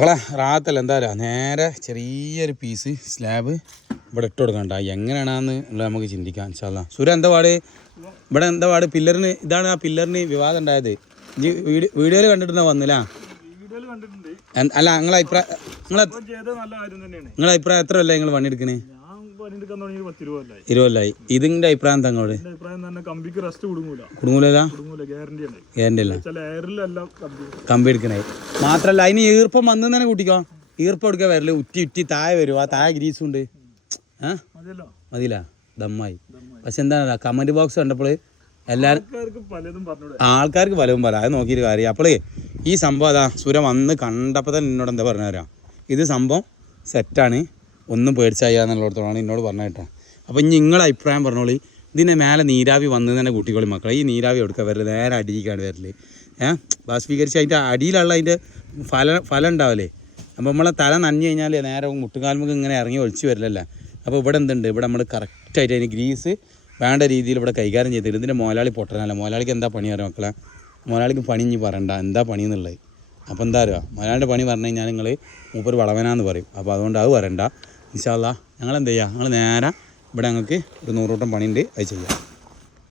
മക്കളെ റാത്തല്ല എന്താ പറയുക, നേരെ ചെറിയൊരു പീസ് സ്ലാബ് ഇവിടെ ഇട്ട് കൊടുക്കണ്ട. എങ്ങനെയാണെന്ന് ഉള്ളത് നമുക്ക് ചിന്തിക്കാം. ഇൻഷാ അല്ലാഹ്. സൂര്യ എന്താ പാട്? ഇവിടെ എന്താ പാട്? പില്ലറിന് ഇതാണ് ആ പില്ലറിന് വിവാദം ഉണ്ടായത്. ഈ വീഡിയോയിൽ കണ്ടിട്ടുണ്ടോ? വന്നില്ല? അല്ല, നിങ്ങളെ അഭിപ്രായം എത്ര അല്ലേ നിങ്ങൾ പണിയെടുക്കണേ? 20 കൊല്ലായി. ഇതിന്റെ അഭിപ്രായം തങ്ങളോട് കുടുങ്ങൂല, ഗ്യാരണ്ടി അല്ല കമ്പി എടുക്കണേ. മാത്രല്ല അതിന് ഈർപ്പം വന്നു തന്നെ കൂട്ടിക്കോ. ഈർപ്പം എടുക്കുക വരല് ഉറ്റി താഴെ വരും. ആ താഴെ ഗ്രീസും ഉണ്ട്. മതിയില്ല, ദമ്മായി. പക്ഷെ എന്താണ് കമന്റ് ബോക്സ് കണ്ടപ്പോൾ എല്ലാവരും ആൾക്കാർക്ക് പലതും പറയാം. അത് നോക്കിയിട്ട് കാര്യം. അപ്പോളേ ഈ സംഭവം അതാ സൂര്യ വന്ന് കണ്ടപ്പോൾ തന്നെ എന്നോട് എന്താ പറഞ്ഞു തരാം, ഇത് സംഭവം സെറ്റാണ്, ഒന്നും പേടിച്ചായെന്നുള്ളിടത്തോളാണ് എന്നോട് പറഞ്ഞു കേട്ടോ. അപ്പോൾ ഇനി നിങ്ങളുടെ അഭിപ്രായം പറഞ്ഞോളി. ഇതിൻ്റെ മേലെ നീരാവി വന്ന് തന്നെ കൂട്ടിക്കോളി മക്കളെ. ഈ നീരാവി എടുക്കുക വരല് നേരെ അടിയിലേക്കാണ് വരല്. ബാഷ്പീകരിച്ച് അതിൻ്റെ അടിയിലുള്ള അതിൻ്റെ ഫലം ഉണ്ടാവില്ലേ. അപ്പോൾ നമ്മളെ തല നനഞ്ഞു കഴിഞ്ഞാൽ നേരെ മുട്ടുകാൽമുഖം ഇങ്ങനെ ഇറങ്ങി ഒളിച്ച് വരില്ലല്ലോ. അപ്പോൾ ഇവിടെ എന്തുണ്ട്, ഇവിടെ നമ്മൾ കറക്റ്റായിട്ട് അതിന് ഗ്രീസ് വേണ്ട രീതിയിൽ ഇവിടെ കൈകാര്യം ചെയ്തിട്ട് ഇതിൻ്റെ മുതലാളി പൊട്ടനല്ല. മുതലാളിക്ക് എന്താ പണി അറിയാം മക്കളെ? മുതലാളിക്ക് പണി ഇനി പറയണ്ട, എന്താ പണി എന്നുള്ളത്. അപ്പോൾ എന്താ അറിയുക, മുതലാളിയുടെ പണി പറഞ്ഞു കഴിഞ്ഞാൽ നിങ്ങൾ മൂപ്പർ വളവനാന്ന് പറയും. അപ്പോൾ അതുകൊണ്ട് അത് പറയണ്ട. ഇൻഷാ അല്ലാഹ് ഞങ്ങളെന്ത് ചെയ്യുക, ഞങ്ങൾ നേരെ ഇവിടെ ഞങ്ങൾക്ക് ഒരു 100 കൂട്ടം പണിയുണ്ട്, അത് ചെയ്യാം.